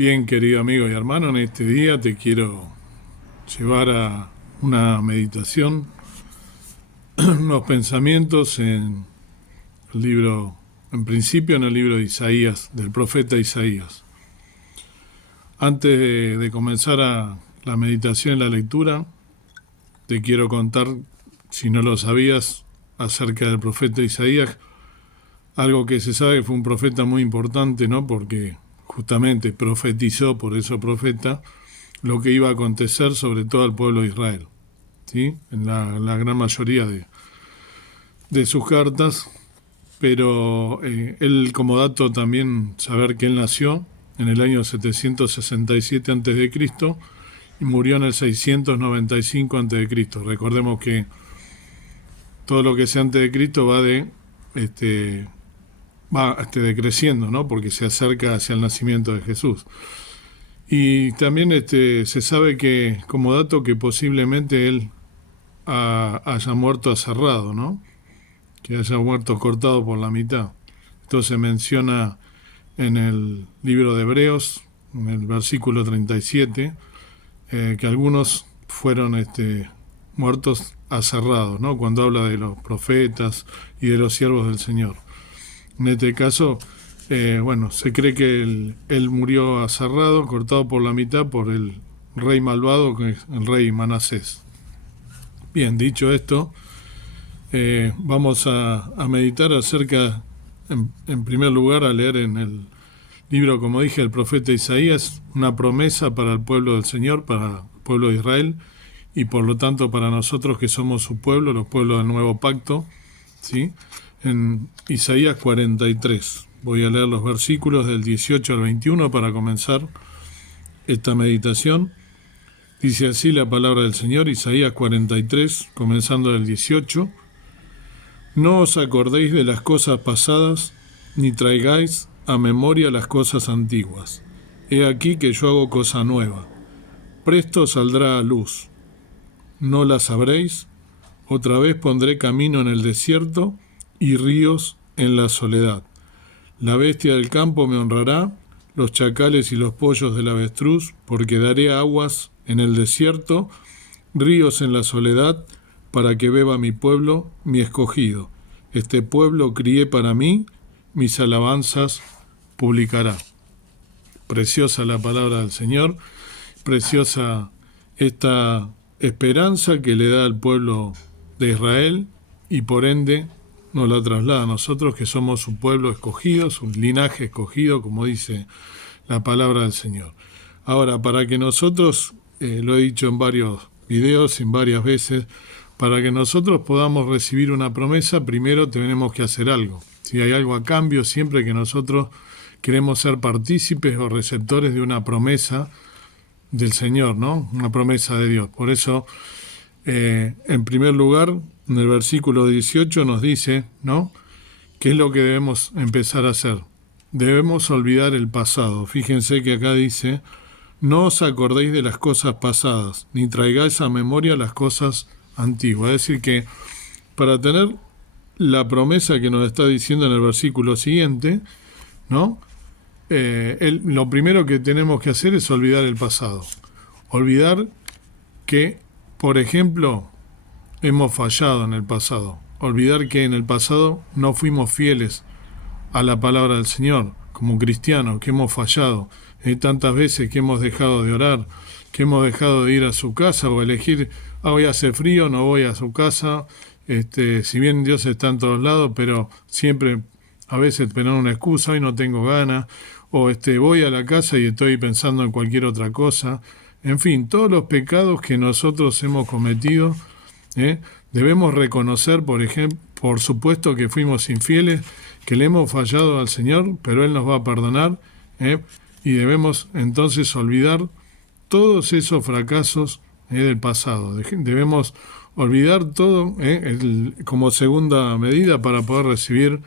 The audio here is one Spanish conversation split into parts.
Bien, querido amigo y hermano, en este día te quiero llevar a una meditación, unos pensamientos en el libro, en principio en el libro de Isaías, del profeta Isaías. Antes de comenzar la meditación y la lectura, te quiero contar, si no lo sabías, acerca del profeta Isaías, algo que se sabe que fue un profeta muy importante, ¿no? Porque justamente profetizó, por eso profeta, lo que iba a acontecer sobre todo al pueblo de Israel, ¿sí? En la gran mayoría de sus cartas, pero él, como dato también, saber que él nació en el año 767 a.C. y murió en el 695 a.C. Recordemos que todo lo que sea antes de Cristo va decreciendo, ¿no? Porque se acerca hacia el nacimiento de Jesús. Y también se sabe que, como dato, que posiblemente él haya muerto aserrado, ¿no? Que haya muerto cortado por la mitad. Esto se menciona en el libro de Hebreos, en el versículo 37, que algunos fueron muertos aserrados, ¿no? Cuando habla de los profetas y de los siervos del Señor. En este caso, se cree que él murió aserrado, cortado por la mitad por el rey malvado, que es el rey Manasés. Bien, dicho esto, vamos a meditar acerca, en primer lugar, a leer en el libro, como dije, el profeta Isaías, una promesa para el pueblo del Señor, para el pueblo de Israel, y por lo tanto para nosotros que somos su pueblo, los pueblos del nuevo pacto, ¿sí? En Isaías 43. Voy a leer los versículos del 18 al 21 para comenzar esta meditación. Dice así la palabra del Señor, Isaías 43, comenzando del 18. No os acordéis de las cosas pasadas, ni traigáis a memoria las cosas antiguas. He aquí que yo hago cosa nueva. Presto saldrá a luz. ¿No la sabréis? Otra vez pondré camino en el desierto y ríos en la soledad. La bestia del campo me honrará, los chacales y los pollos del avestruz, porque daré aguas en el desierto, ríos en la soledad, para que beba mi pueblo, mi escogido. Este pueblo crié para mí, mis alabanzas publicará. Preciosa la palabra del Señor, preciosa esta esperanza que le da al pueblo de Israel y por ende nos la traslada a nosotros que somos un pueblo escogido, un linaje escogido, como dice la palabra del Señor. Ahora, para que nosotros, lo he dicho en varios videos, en varias veces, para que nosotros podamos recibir una promesa, primero tenemos que hacer algo. Si hay algo a cambio, siempre que nosotros queremos ser partícipes o receptores de una promesa del Señor, ¿no? Una promesa de Dios. Por eso, en primer lugar, en el versículo 18 nos dice, ¿no?, ¿qué es lo que debemos empezar a hacer? Debemos olvidar el pasado. Fíjense que acá dice, no os acordéis de las cosas pasadas, ni traigáis a memoria las cosas antiguas. Es decir que para tener la promesa que nos está diciendo en el versículo siguiente, ¿no?, lo primero que tenemos que hacer es olvidar el pasado. Olvidar que, por ejemplo, hemos fallado en el pasado. Olvidar que en el pasado no fuimos fieles a la palabra del Señor, como cristianos, que hemos fallado. Hay tantas veces que hemos dejado de orar, que hemos dejado de ir a su casa o elegir, hoy hace frío, no voy a su casa. Si bien Dios está en todos lados, pero siempre, a veces, poner una excusa, hoy no tengo ganas, o voy a la casa y estoy pensando en cualquier otra cosa. En fin, todos los pecados que nosotros hemos cometido, debemos reconocer, por supuesto que fuimos infieles, que le hemos fallado al Señor, pero Él nos va a perdonar, y debemos entonces olvidar todos esos fracasos del pasado. Debemos olvidar todo como segunda medida para poder recibir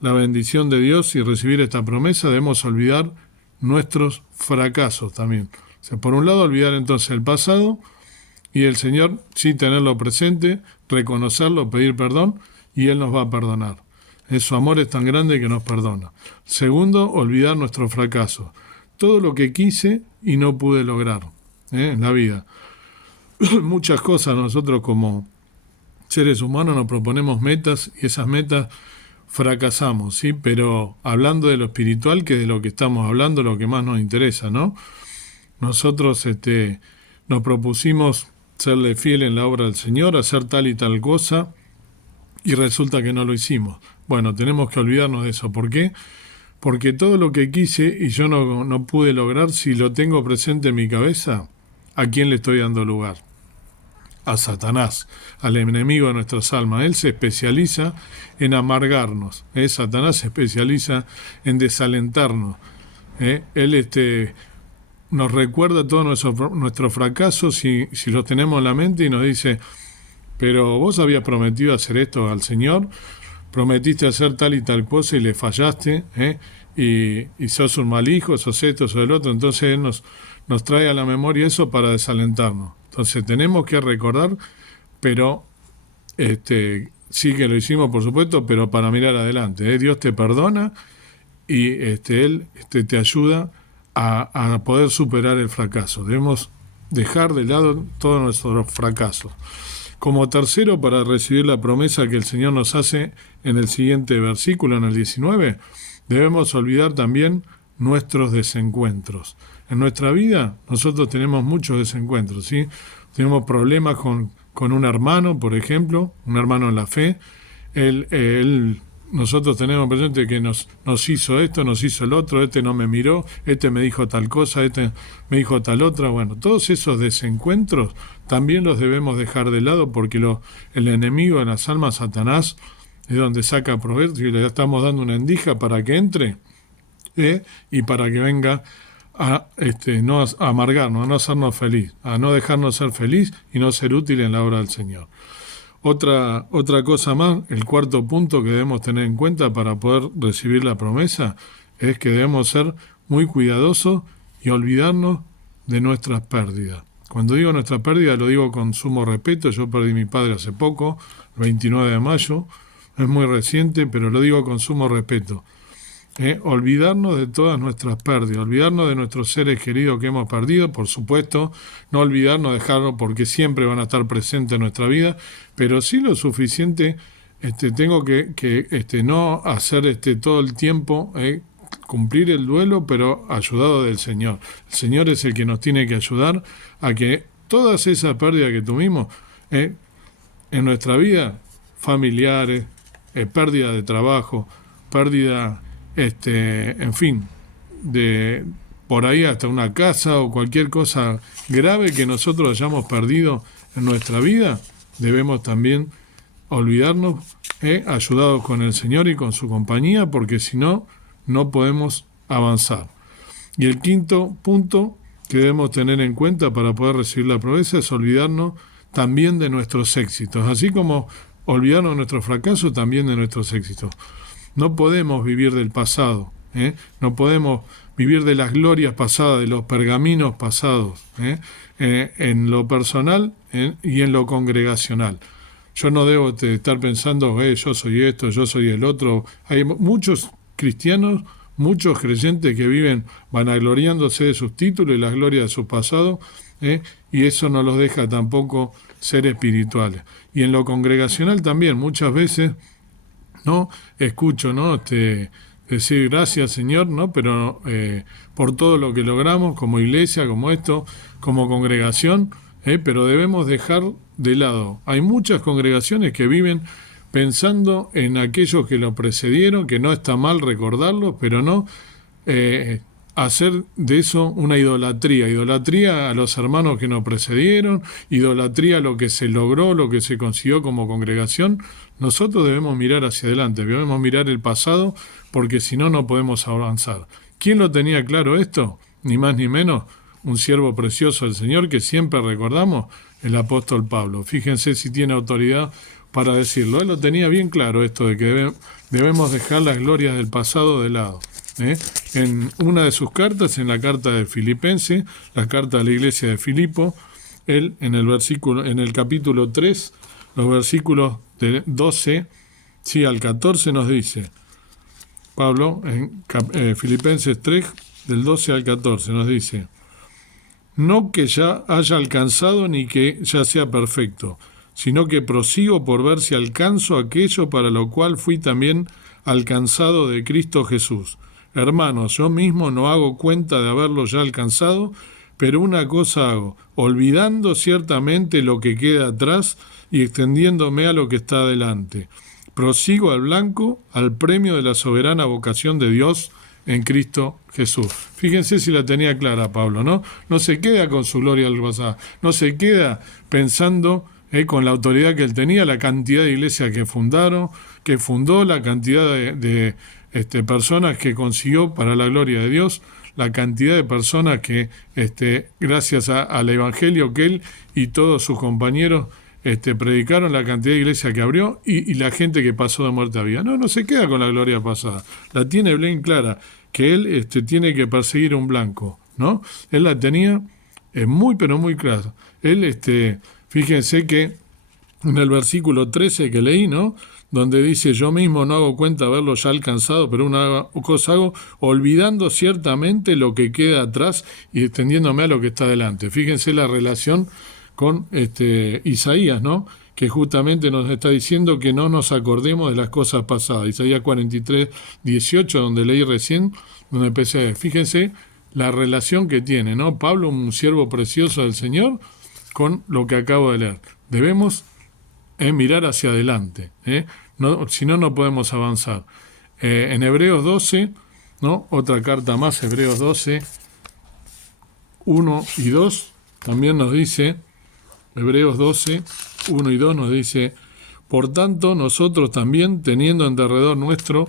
la bendición de Dios y recibir esta promesa. Debemos olvidar nuestros fracasos también. O sea, por un lado, olvidar entonces el pasado y el Señor, sí tenerlo presente, reconocerlo, pedir perdón, y Él nos va a perdonar. Su amor es tan grande que nos perdona. Segundo, olvidar nuestros fracasos. todo lo que quise y no pude lograr en la vida. Muchas cosas nosotros como seres humanos nos proponemos metas y esas metas fracasamos, ¿sí? Pero hablando de lo espiritual, que es de lo que estamos hablando, lo que más nos interesa, ¿no? Nosotros nos propusimos serle fiel en la obra del Señor, hacer tal y tal cosa, y resulta que no lo hicimos. Bueno, tenemos que olvidarnos de eso. ¿Por qué? Porque todo lo que quise y yo no pude lograr, si lo tengo presente en mi cabeza, ¿a quién le estoy dando lugar? A Satanás, al enemigo de nuestras almas. Él se especializa en amargarnos. Satanás se especializa en desalentarnos. Él nos recuerda todos nuestros fracasos si los tenemos en la mente y nos dice, pero vos habías prometido hacer esto al Señor, prometiste hacer tal y tal cosa y le fallaste, y sos un mal hijo, sos esto, sos el otro. Entonces Él nos trae a la memoria eso para desalentarnos. Entonces tenemos que recordar, pero sí que lo hicimos, por supuesto, pero para mirar adelante. Dios te perdona y Él te ayuda a poder superar el fracaso. Debemos dejar de lado todos nuestros fracasos. Como tercero, para recibir la promesa que el Señor nos hace en el siguiente versículo, en el 19, debemos olvidar también nuestros desencuentros. En nuestra vida nosotros tenemos muchos desencuentros, ¿sí? Tenemos problemas con un hermano, por ejemplo, un hermano en la fe. Nosotros tenemos presente que nos hizo esto, nos hizo el otro, no me miró, me dijo tal cosa, me dijo tal otra. Bueno, todos esos desencuentros también los debemos dejar de lado porque el enemigo de las almas, Satanás, es donde saca provecho y le estamos dando una endija para que entre y para que venga a no amargarnos, a no hacernos feliz, a no dejarnos ser feliz y no ser útil en la obra del Señor. Otra cosa más, el cuarto punto que debemos tener en cuenta para poder recibir la promesa es que debemos ser muy cuidadosos y olvidarnos de nuestras pérdidas. Cuando digo nuestra pérdida lo digo con sumo respeto. Yo perdí a mi padre hace poco, el 29 de mayo, es muy reciente, pero lo digo con sumo respeto. Olvidarnos de todas nuestras pérdidas, olvidarnos de nuestros seres queridos que hemos perdido, por supuesto, no olvidarnos, dejarlo porque siempre van a estar presentes en nuestra vida, pero sí lo suficiente, tengo que no hacer todo el tiempo, cumplir el duelo, pero ayudado del Señor. El Señor es el que nos tiene que ayudar a que todas esas pérdidas que tuvimos en nuestra vida, familiares, pérdida de trabajo, pérdida en fin, de por ahí hasta una casa o cualquier cosa grave que nosotros hayamos perdido en nuestra vida, debemos también olvidarnos, ayudados con el Señor y con su compañía, porque si no, no podemos avanzar. Y el quinto punto que debemos tener en cuenta para poder recibir la promesa es olvidarnos también de nuestros éxitos, así como olvidarnos de nuestros fracasos, también de nuestros éxitos. No podemos vivir del pasado, no podemos vivir de las glorias pasadas, de los pergaminos pasados, en lo personal y en lo congregacional. Yo no debo estar pensando, yo soy esto, yo soy el otro. Hay muchos cristianos, muchos creyentes que viven vanagloriándose de sus títulos y las glorias de su pasado, y eso no los deja tampoco ser espirituales. Y en lo congregacional también, muchas veces no escucho decir gracias Señor, no, pero por todo lo que logramos como iglesia, como esto, como congregación, pero debemos dejar de lado. Hay muchas congregaciones que viven pensando en aquellos que lo precedieron, que no está mal recordarlos, pero no hacer de eso una idolatría a los hermanos que nos precedieron, idolatría a lo que se logró, lo que se consiguió como congregación. Nosotros debemos mirar hacia adelante, debemos mirar el pasado, porque si no, no podemos avanzar. ¿Quién lo tenía claro esto? Ni más ni menos, un siervo precioso del Señor que siempre recordamos, el apóstol Pablo. Fíjense si tiene autoridad para decirlo. Él lo tenía bien claro, esto de que debemos dejar las glorias del pasado de lado. En una de sus cartas, en la carta de Filipenses, la carta de la iglesia de Filipo, él en el capítulo 3, los versículos de 12 al 14 nos dice, Pablo, en Filipenses 3, del 12 al 14, nos dice: no que ya haya alcanzado ni que ya sea perfecto, sino que prosigo por ver si alcanzo aquello para lo cual fui también alcanzado de Cristo Jesús. Hermanos, yo mismo no hago cuenta de haberlo ya alcanzado, pero una cosa hago, olvidando ciertamente lo que queda atrás y extendiéndome a lo que está adelante. Prosigo al blanco, al premio de la soberana vocación de Dios en Cristo Jesús. Fíjense si la tenía clara Pablo, ¿no? No se queda con su gloria al pasado, no se queda pensando con la autoridad que él tenía, la cantidad de iglesias que fundó, la cantidad de personas que consiguió para la gloria de Dios, la cantidad de personas que, gracias al evangelio que él y todos sus compañeros predicaron, la cantidad de iglesias que abrió y la gente que pasó de muerte a vida. No se queda con la gloria pasada. La tiene bien clara, que él tiene que perseguir un blanco, ¿no? Él la tenía muy, pero muy clara. Él, fíjense que en el versículo 13 que leí, ¿no?, donde dice: yo mismo no hago cuenta de haberlo ya alcanzado, pero una cosa hago, olvidando ciertamente lo que queda atrás y extendiéndome a lo que está delante. Fíjense la relación con Isaías, ¿no?, que justamente nos está diciendo que no nos acordemos de las cosas pasadas. Isaías 43, 18, donde leí recién, donde empecé a ver. Fíjense la relación que tiene, ¿no?, Pablo, un siervo precioso del Señor, con lo que acabo de leer. Debemos mirar hacia adelante, si no, no podemos avanzar. En Hebreos 12, ¿no?, otra carta más, Hebreos 12, 1 y 2, también nos dice, Hebreos 12, 1 y 2 nos dice: por tanto, nosotros también, teniendo en derredor nuestro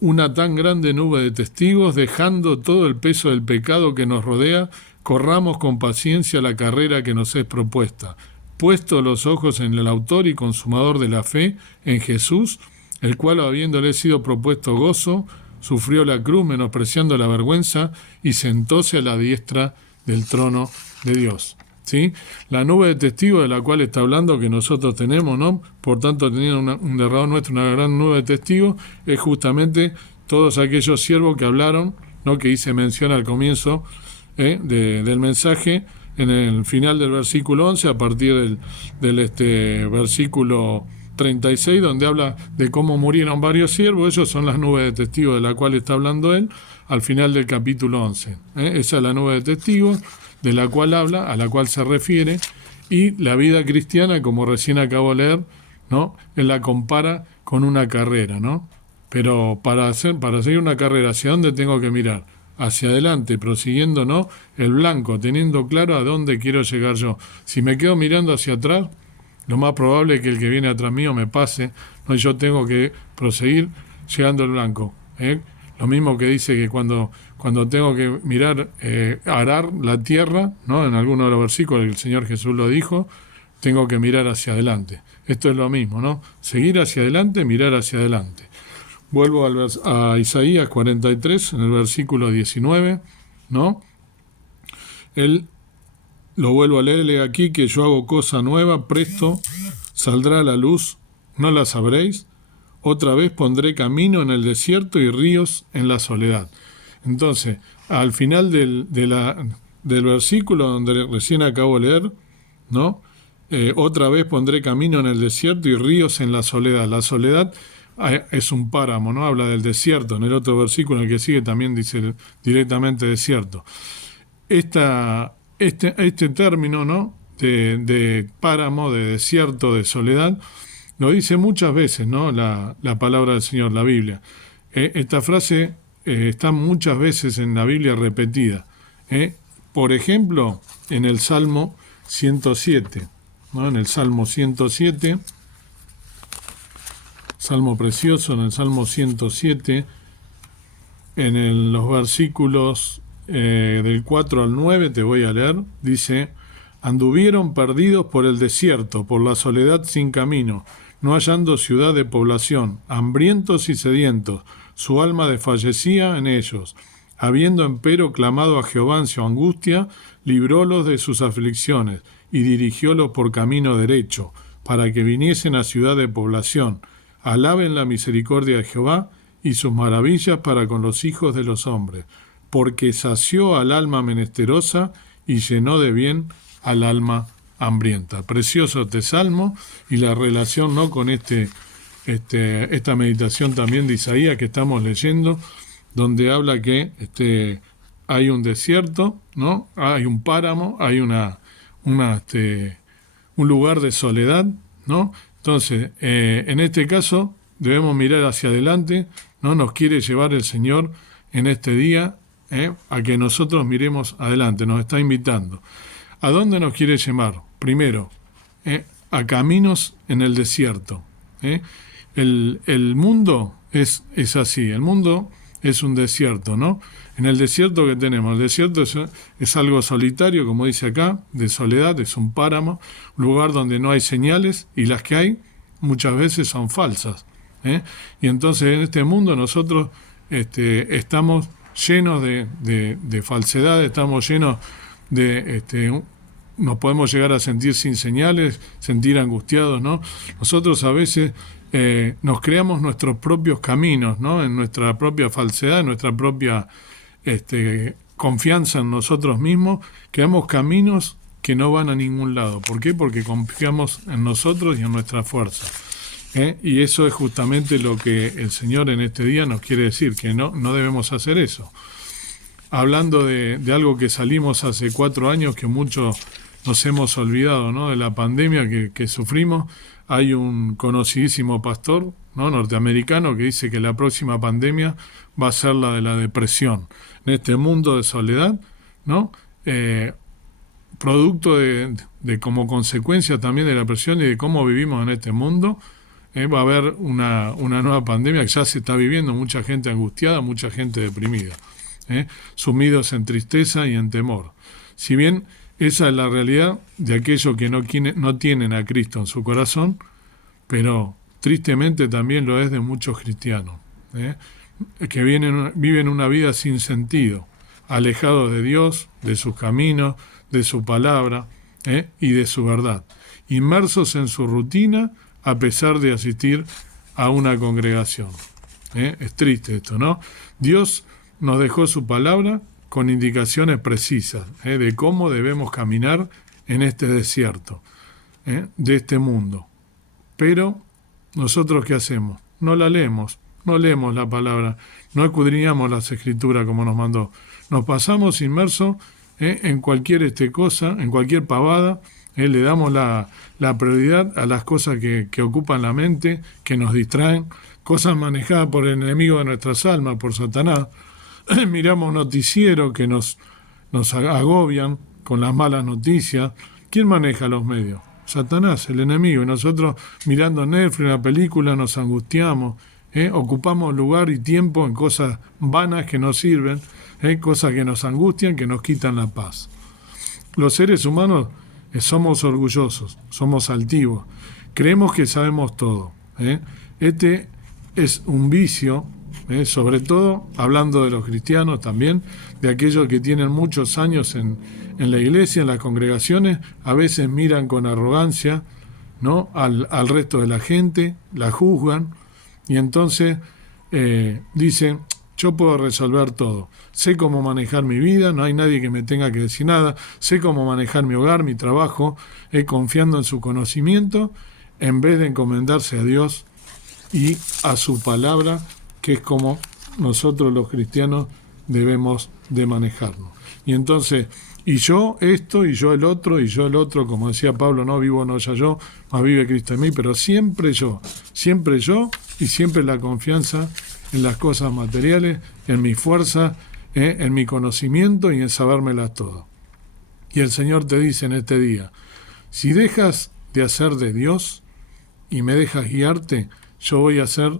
una tan grande nube de testigos, dejando todo el peso del pecado que nos rodea, corramos con paciencia la carrera que nos es propuesta, puesto los ojos en el autor y consumador de la fe, en Jesús, el cual, habiéndole sido propuesto gozo, sufrió la cruz, menospreciando la vergüenza, y sentóse a la diestra del trono de Dios. ¿Sí? La nube de testigos de la cual está hablando, que nosotros tenemos, ¿no?, por tanto, teniendo un derredor nuestro una gran nube de testigos, es justamente todos aquellos siervos que hablaron, ¿no?, que hice mención al comienzo del mensaje, en el final del versículo 11, a partir del versículo 36, donde habla de cómo murieron varios siervos. Ellos son las nubes de testigos de la cual está hablando él, al final del capítulo 11. Esa es la nube de testigos de la cual habla, a la cual se refiere, y la vida cristiana, como recién acabo de leer, ¿no?, él la compara con una carrera, ¿no? Pero para seguir una carrera, ¿hacia dónde tengo que mirar? Hacia adelante, prosiguiendo, ¿no?, el blanco, teniendo claro a dónde quiero llegar yo. Si me quedo mirando hacia atrás, lo más probable es que el que viene atrás mío me pase, ¿no? Y yo tengo que proseguir llegando al blanco. Lo mismo que dice que cuando tengo que mirar, arar la tierra, ¿no?, en alguno de los versículos el Señor Jesús lo dijo, tengo que mirar hacia adelante. Esto es lo mismo, ¿no? Seguir hacia adelante, mirar hacia adelante. Vuelvo a Isaías 43, en el versículo 19, ¿no? Él lo vuelvo a leerle aquí: que yo hago cosa nueva, presto saldrá a la luz, ¿no la sabréis? Otra vez pondré camino en el desierto y ríos en la soledad. Entonces, al final del versículo donde recién acabo de leer, ¿no?, otra vez pondré camino en el desierto y ríos en la soledad. La soledad es un páramo, ¿no? Habla del desierto. En el otro versículo, en el que sigue, también dice directamente desierto. Este término, ¿no?, de páramo, de desierto, de soledad, lo dice muchas veces, ¿no?, la palabra del Señor, la Biblia. Esta frase está muchas veces en la Biblia repetida. Por ejemplo, en el Salmo 107, ¿no? En el Salmo 107, Salmo precioso, en el Salmo 107, en los versículos del 4 al 9, te voy a leer, dice: anduvieron perdidos por el desierto, por la soledad sin camino, no hallando ciudad de población, hambrientos y sedientos, su alma desfallecía en ellos. Habiendo empero clamado a Jehová en su angustia, librólos de sus aflicciones y dirigiólos por camino derecho, para que viniesen a ciudad de población. Alaben la misericordia de Jehová y sus maravillas para con los hijos de los hombres, porque sació al alma menesterosa y llenó de bien al alma hambrienta. Precioso este salmo y la relación, ¿no?, con esta meditación también de Isaías que estamos leyendo, donde habla que hay un desierto, ¿no? Hay un páramo, hay un lugar de soledad, ¿no? Entonces, en este caso debemos mirar hacia adelante, ¿no? Nos quiere llevar el Señor en este día a que nosotros miremos adelante, nos está invitando. ¿A dónde nos quiere llevar? Primero, a caminos en el desierto. El mundo es así, el mundo es un desierto, ¿no? En el desierto que tenemos, el desierto es algo solitario, como dice acá, de soledad, es un páramo, un lugar donde no hay señales, y las que hay muchas veces son falsas. Y entonces en este mundo nosotros estamos llenos de falsedad, estamos llenos nos podemos llegar a sentir sin señales, sentir angustiados, ¿no? Nosotros a veces nos creamos nuestros propios caminos, ¿no? En nuestra propia falsedad, en nuestra propia confianza en nosotros mismos, creamos caminos que no van a ningún lado. ¿Por qué? Porque confiamos en nosotros y en nuestra fuerza. Y eso es justamente lo que el Señor en este día nos quiere decir, que no debemos hacer eso. Hablando de algo que salimos hace 4 años, que muchos nos hemos olvidado, ¿no?, de la pandemia que sufrimos. Hay un conocidísimo pastor, ¿no?, norteamericano, que dice que la próxima pandemia va a ser la de la depresión. En este mundo de soledad, ¿no?, producto de como consecuencia también de la presión y de cómo vivimos en este mundo, va a haber una nueva pandemia que ya se está viviendo, mucha gente angustiada, mucha gente deprimida, sumidos en tristeza y en temor. Si bien esa es la realidad de aquellos que no tienen a Cristo en su corazón, pero tristemente también lo es de muchos cristianos, que viven una vida sin sentido, alejados de Dios, de sus caminos, de su palabra y de su verdad, inmersos en su rutina a pesar de asistir a una congregación. Es triste esto, ¿no? Dios nos dejó su palabra con indicaciones precisas de cómo debemos caminar en este desierto, de este mundo. Pero nosotros, ¿qué hacemos? No la leemos, no leemos la palabra, no escudriñamos las escrituras como nos mandó. Nos pasamos inmersos en cualquier cosa, en cualquier pavada, le damos la prioridad a las cosas que ocupan la mente, que nos distraen, cosas manejadas por el enemigo de nuestras almas, por Satanás. Miramos noticieros que nos agobian con las malas noticias. ¿Quién maneja los medios? Satanás, el enemigo. Y nosotros mirando Netflix, una película, nos angustiamos, ocupamos lugar y tiempo en cosas vanas que no sirven, cosas que nos angustian, que nos quitan la paz. Los seres humanos somos orgullosos, somos altivos, creemos que sabemos todo. Este es un vicio, sobre todo hablando de los cristianos también, de aquellos que tienen muchos años en la iglesia, en las congregaciones, a veces miran con arrogancia, ¿no?, al resto de la gente, la juzgan, y entonces dicen: yo puedo resolver todo, sé cómo manejar mi vida, no hay nadie que me tenga que decir nada, sé cómo manejar mi hogar, mi trabajo, confiando en su conocimiento, en vez de encomendarse a Dios y a su palabra, que es como nosotros los cristianos debemos de manejarnos. Y entonces, y yo esto, y yo el otro, como decía Pablo, no vivo no ya yo, más vive Cristo en mí, pero siempre yo, y siempre la confianza en las cosas materiales, en mi fuerza, en mi conocimiento y en sabérmelas todo. Y el Señor te dice en este día: si dejas de hacer de Dios y me dejas guiarte, yo voy a hacer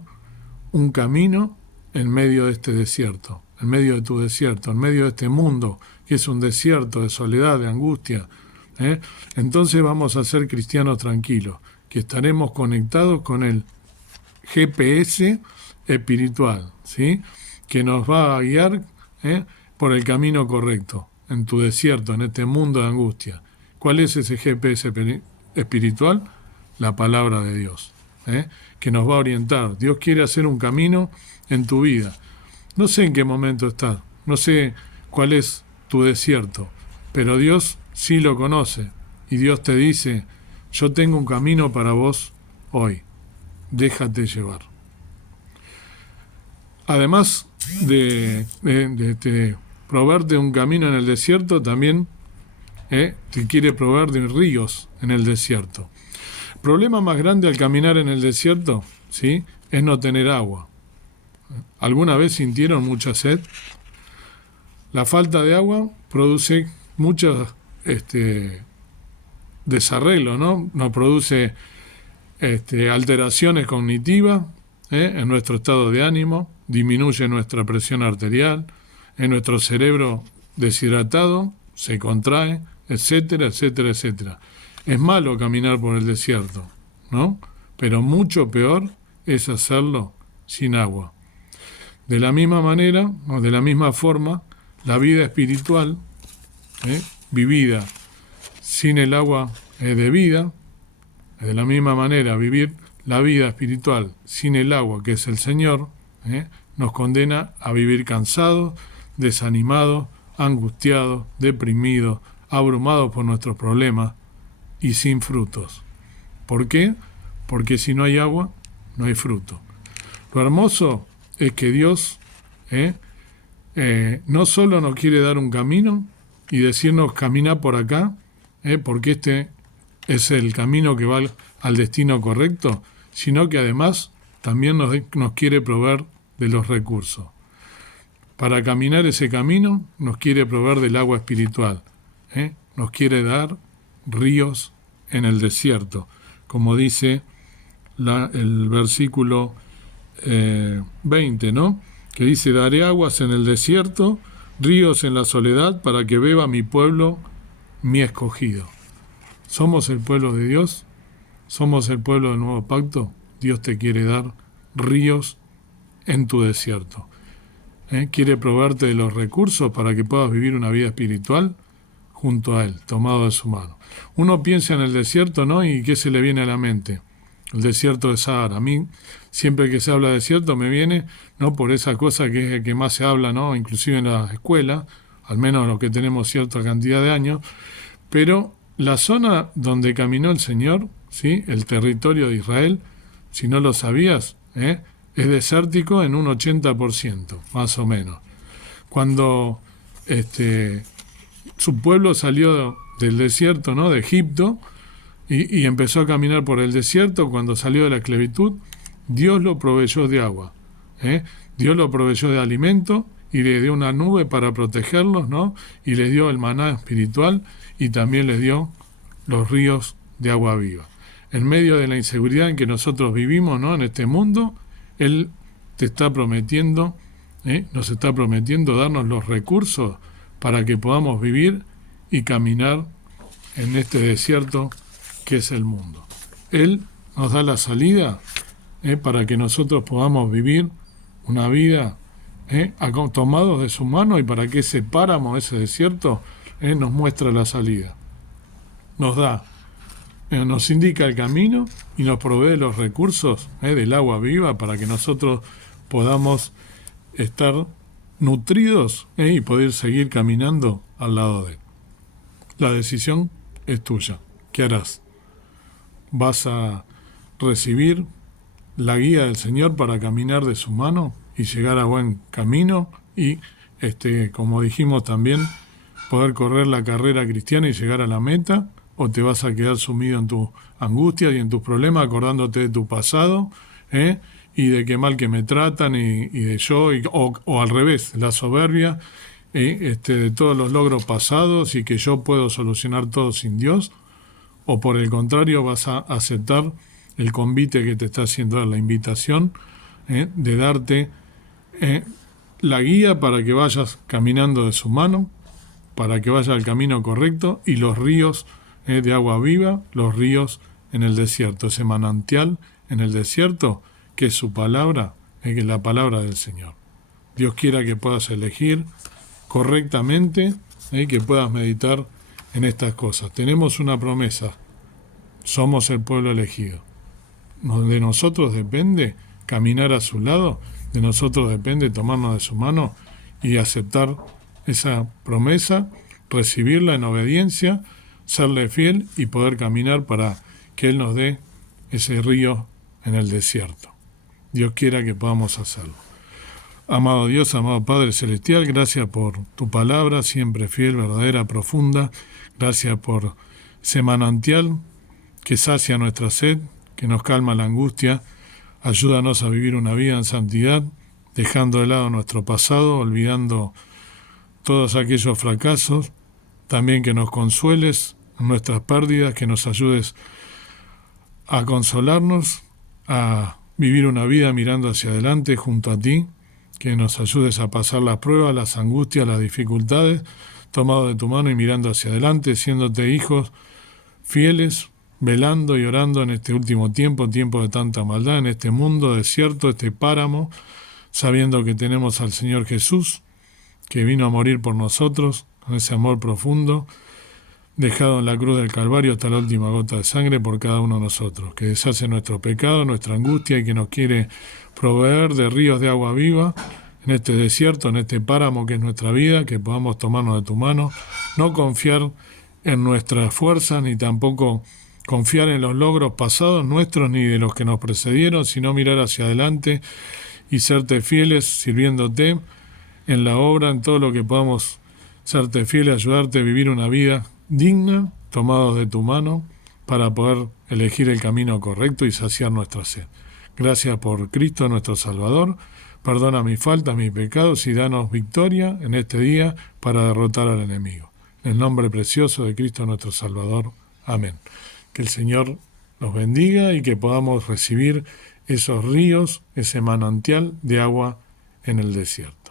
un camino en medio de este desierto, en medio de tu desierto, en medio de este mundo que es un desierto de soledad, de angustia. Entonces vamos a ser cristianos tranquilos, que estaremos conectados con el GPS espiritual, ¿sí?, que nos va a guiar por el camino correcto en tu desierto, en este mundo de angustia. ¿Cuál es ese GPS espiritual? La palabra de Dios, que nos va a orientar. Dios quiere hacer un camino en tu vida. No sé en qué momento estás, no sé cuál es tu desierto, pero Dios sí lo conoce. Y Dios te dice, yo tengo un camino para vos hoy. Déjate llevar. Además de proveerte un camino en el desierto, también te quiere proveer de ríos en el desierto. El problema más grande al caminar en el desierto, ¿sí?, es no tener agua. ¿Alguna vez sintieron mucha sed? La falta de agua produce muchos desarreglos, ¿no? Nos produce alteraciones cognitivas en nuestro estado de ánimo, disminuye nuestra presión arterial, en nuestro cerebro deshidratado se contrae, etcétera, etcétera, etcétera. Es malo caminar por el desierto, ¿no? Pero mucho peor es hacerlo sin agua. De la misma manera, o de la misma forma, la vida espiritual, vivida sin el agua de vida, de la misma manera, vivir la vida espiritual sin el agua, que es el Señor, nos condena a vivir cansados, desanimados, angustiados, deprimidos, abrumados por nuestros problemas y sin frutos. ¿Por qué? Porque si no hay agua, no hay fruto. Lo hermoso es que Dios no solo nos quiere dar un camino y decirnos camina por acá, porque este es el camino que va al destino correcto, sino que además también nos quiere proveer de los recursos. Para caminar ese camino nos quiere proveer del agua espiritual, nos quiere dar ríos en el desierto, como dice el versículo 20, ¿no? Que dice, daré aguas en el desierto, ríos en la soledad, para que beba mi pueblo, mi escogido. ¿Somos el pueblo de Dios? ¿Somos el pueblo del nuevo pacto? Dios te quiere dar ríos en tu desierto. Quiere proveerte de los recursos para que puedas vivir una vida espiritual junto a Él, tomado de su mano. Uno piensa en el desierto, ¿no? ¿Y qué se le viene a la mente? El desierto de Sahara. A mí, siempre que se habla de desierto, me viene, ¿no?, por esa cosa que es el que más se habla, ¿no?, inclusive en las escuelas, al menos los que tenemos cierta cantidad de años, pero la zona donde caminó el Señor, ¿sí?, el territorio de Israel, si no lo sabías, es desértico en un 80%, más o menos. Cuando su pueblo salió del desierto, ¿no?, de Egipto, y empezó a caminar por el desierto, cuando salió de la esclavitud, Dios lo proveyó de agua, Dios lo proveyó de alimento y le dio una nube para protegerlos, ¿no?, y les dio el maná espiritual y también les dio los ríos de agua viva. En medio de la inseguridad en que nosotros vivimos, ¿no?, en este mundo, Él te está prometiendo, nos está prometiendo darnos los recursos para que podamos vivir y caminar en este desierto que es el mundo. Él nos da la salida para que nosotros podamos vivir una vida tomados de su mano, y para que ese páramo, ese desierto, nos muestra la salida. Nos da, nos indica el camino y nos provee los recursos del agua viva para que nosotros podamos estar nutridos y poder seguir caminando al lado de Él. La decisión es tuya. ¿Qué harás? ¿Vas a recibir la guía del Señor para caminar de su mano y llegar a buen camino y, como dijimos también, poder correr la carrera cristiana y llegar a la meta? ¿O te vas a quedar sumido en tus angustias y en tus problemas, acordándote de tu pasado y de qué mal que me tratan y de yo, o al revés, la soberbia de todos los logros pasados y que yo puedo solucionar todo sin Dios? ¿O por el contrario vas a aceptar el convite que te está haciendo la invitación de darte la guía para que vayas caminando de su mano, para que vayas al camino correcto, y los ríos de agua viva, los ríos en el desierto, ese manantial en el desierto que es su palabra, que es la palabra del Señor? Dios quiera que puedas elegir correctamente, que puedas meditar en estas cosas. Tenemos una promesa: somos el pueblo elegido. De nosotros depende caminar a su lado, de nosotros depende tomarnos de su mano y aceptar esa promesa, recibirla en obediencia, serle fiel y poder caminar para que Él nos dé ese río en el desierto. Dios quiera que podamos hacerlo. Amado Dios, amado Padre Celestial, gracias por tu palabra, siempre fiel, verdadera, profunda. Gracias por ese manantial que sacia nuestra sed, que nos calma la angustia. Ayúdanos a vivir una vida en santidad, dejando de lado nuestro pasado, olvidando todos aquellos fracasos. También que nos consueles en nuestras pérdidas, que nos ayudes a consolarnos, a vivir una vida mirando hacia adelante junto a ti, que nos ayudes a pasar las pruebas, las angustias, las dificultades, tomado de tu mano y mirando hacia adelante, siéndote hijos fieles, velando y orando en este último tiempo, tiempo de tanta maldad, en este mundo desierto, este páramo, sabiendo que tenemos al Señor Jesús, que vino a morir por nosotros, con ese amor profundo, dejado en la cruz del Calvario hasta la última gota de sangre por cada uno de nosotros, que deshace nuestro pecado, nuestra angustia y que nos quiere proveer de ríos de agua viva en este desierto, en este páramo que es nuestra vida, que podamos tomarnos de tu mano, no confiar en nuestras fuerzas ni tampoco confiar en los logros pasados nuestros ni de los que nos precedieron, sino mirar hacia adelante y serte fieles sirviéndote en la obra, en todo lo que podamos serte fieles, ayudarte a vivir una vida digna, tomados de tu mano, para poder elegir el camino correcto y saciar nuestra sed. Gracias por Cristo nuestro Salvador. Perdona mis faltas, mis pecados y danos victoria en este día para derrotar al enemigo. En el nombre precioso de Cristo nuestro Salvador. Amén. Que el Señor nos bendiga y que podamos recibir esos ríos, ese manantial de agua en el desierto.